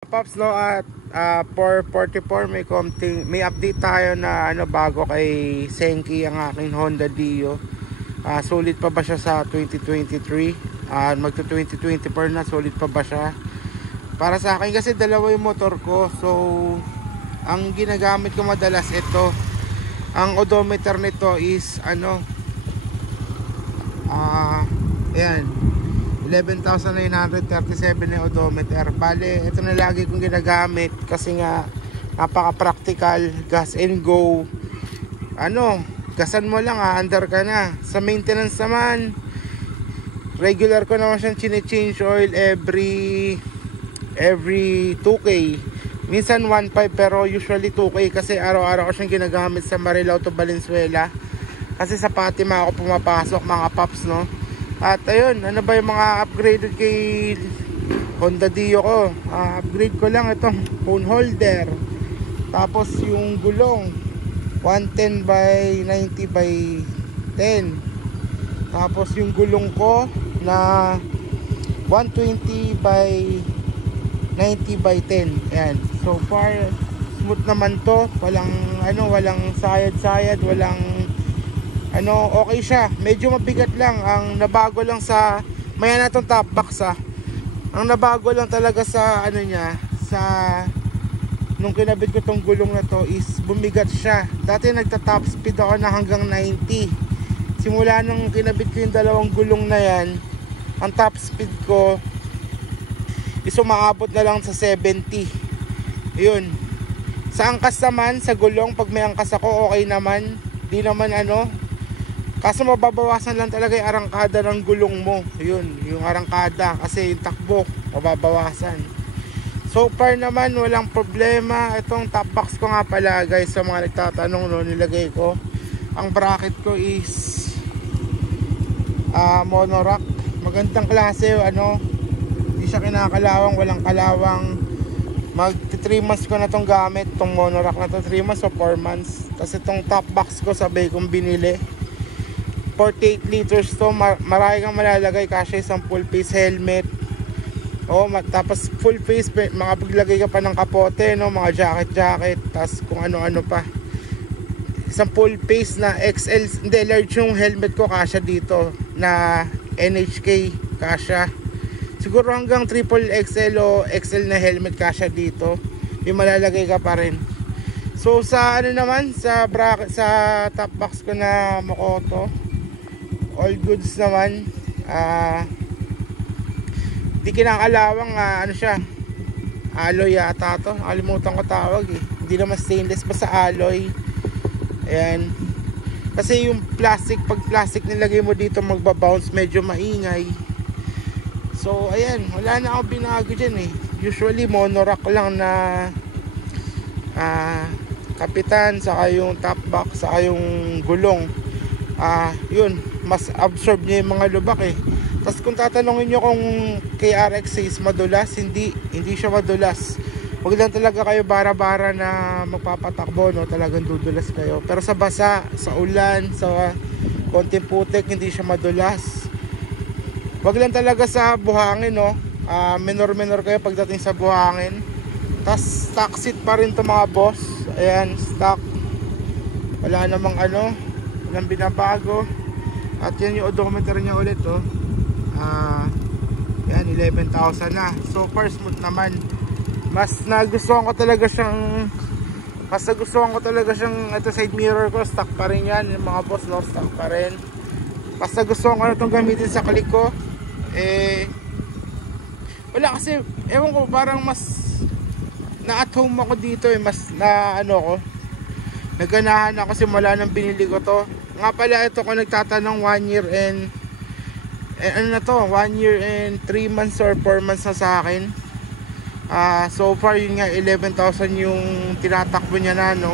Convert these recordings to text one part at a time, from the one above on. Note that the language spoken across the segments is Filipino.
Pops, no, at 444 may update tayo na bago kay Senki ang aking Honda Dio. Sulit pa ba siya sa 2023? Magto 2024 na, sulit pa ba siya? Para sa akin kasi dalawa yung motor ko. So ang ginagamit ko madalas ito. Ang odometer nito is ayan, 11,937 na odometer. Bale, ito na lagi kong ginagamit kasi nga napaka-practical, gas and go. Gasan mo lang, under ka na. Sa maintenance naman, regular ko naman siyang chine-change oil every 2K. Minsan 1.5 pero usually 2K kasi araw-araw ko siyang ginagamit sa Marilao to Valenzuela. Kasi sa Fatima ako pumapasok, mga paps, no? At ayun, ano ba yung mga upgrade kay Honda Dio ko? Upgrade ko lang itong phone holder. Tapos yung gulong 110 by 90 by 10. Tapos yung gulong ko na 120 by 90 by 10. Ayan. So far smooth naman to. Walang sayad-sayad, okay siya. Medyo mabigat lang. Ang nabago lang sa maya na itong top box ang nabago lang talaga sa nung kinabit ko tong gulong na to is bumigat siya. Dati nagta-top speed ako na hanggang 90. Simula nung kinabit ko yung dalawang gulong na yan, ang top speed ko is umaabot na lang sa 70. Yun. Sa angkas naman, sa gulong, pag may angkas ako, okay naman. Di naman kaso mababawasan lang talaga yung arangkada ng gulong mo. Yun, yung arangkada. Kasi yung takbo, mababawasan. So far naman, walang problema. Itong top box ko nga pala, guys, sa mga nagtatanong, no, nilagay ko. Ang bracket ko is monorack. Magandang klase, hindi siya kinakalawang, walang kalawang. Mag 3 months ko na itong gamit, itong monorack na to, 3 months o 4 months. Tapos itong top box ko, sabay kong binili. 48 liters to, marami kang malalagay kasi isang full face helmet. Tapos full face, makapaglagay ka pa ng kapote, no, mga jacket, tapos kung ano-ano pa. Isang full face na XL, hindi, large yung helmet ko, kasya dito, na NHK, kasya. Siguro hanggang triple XL o XL na helmet kasya dito, yung malalagay ka pa rin. So sa sa bracket, sa top box ko na Makoto, all goods naman. Di kinakalawang siya, alloy yata to, nakalimutan ko tawag hindi naman stainless, basta alloy. Ayan, kasi yung plastic, pag plastic nilagay mo dito magbabounce, medyo maingay. So ayan, wala na ako binago dyan usually monorack lang na kapitan, saka yung top box, saka yung gulong. Yun, mas absorb niya yung mga lubak Tapos kung tatanungin nyo kung KRX6 madulas, hindi siya madulas. Huwag lang talaga kayo bara-bara na magpapatakbo, no? Talagang dudulas kayo. Pero sa basa, sa ulan, sa konting putik, hindi siya madulas. Huwag lang talaga sa buhangin, no? Menor kayo pagdating sa buhangin. Tapos stock seat pa rin to, mga boss. Ayan, stock. Wala namang walang binabago. At yan yung odometer niya ulit yan, 11,000 na. So far smooth naman. Mas nagustuhan ko talaga siyang ito, side mirror ko stock pa rin yan, yung mga boss, no, stock pa rin. Mas nagustuhan ko na itong gamitin sa click ko. Wala, kasi ewan ko, parang mas na at home ako dito mas naganahan ako simula nang binili ko to. Nga pala, ito ko nagtatanong 1 year and 1 year and 3 months or 4 months na sa akin. So far yun nga, 11,000 yung tinatakbo niya na, no.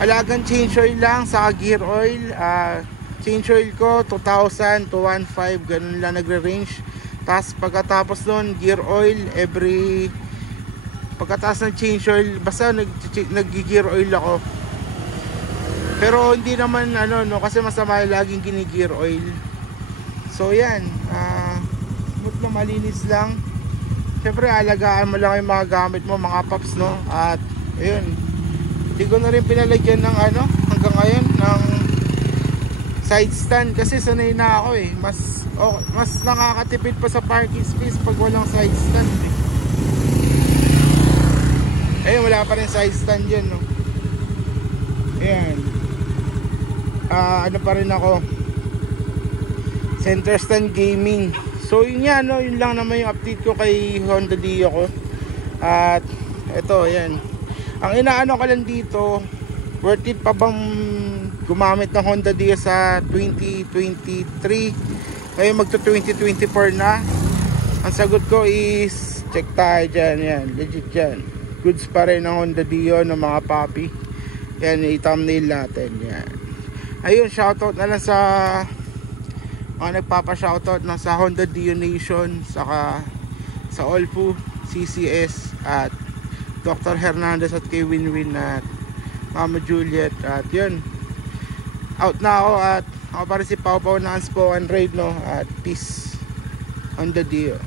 Alagang change oil lang sa gear oil. Change oil ko 2,000 to 1,500, ganun lang nagre-range. Tapos pagkatapos nun, gear oil pagkatapos ng change oil, basta nag-gear oil ako. Pero hindi naman kasi masama laging gini-gear oil. So yan, smooth na, malinis lang. syempre alagaan mo lang yung mga gamit mo mga paps, no? At ayun, hindi ko na rin pinalagyan ng ano hanggang ngayon ng side stand kasi sanay na ako eh. Mas nakakatipid pa sa parking space pag walang side stand eh. Ayun, wala pa rin side stand yun, no? Ayan. Ano pa rin ako, center stand gaming. So yun yan, no? Yun lang naman yung update ko kay Honda Dio ko. At eto, ayan, ang inaano ko lang dito, worth it pa bang gumamit ng Honda Dio sa 2023? Ngayon magto 2024 na. Ang sagot ko is check tayo dyan. Yan, legit yan, goods pa rin ng Honda Dio ng mga papi. Yan, i-thumbnail natin. Yan. Ayun, shoutout na lang sa mga nagpapa-shoutout na sa Honda Dio Nation, saka sa Olfu, CCS, at Dr. Hernandez at kay Winwin at Mama Juliet. At yun, out na ako at ako pa rin si Pau Pau na Unspoken Raid, no? At peace, Honda Dio.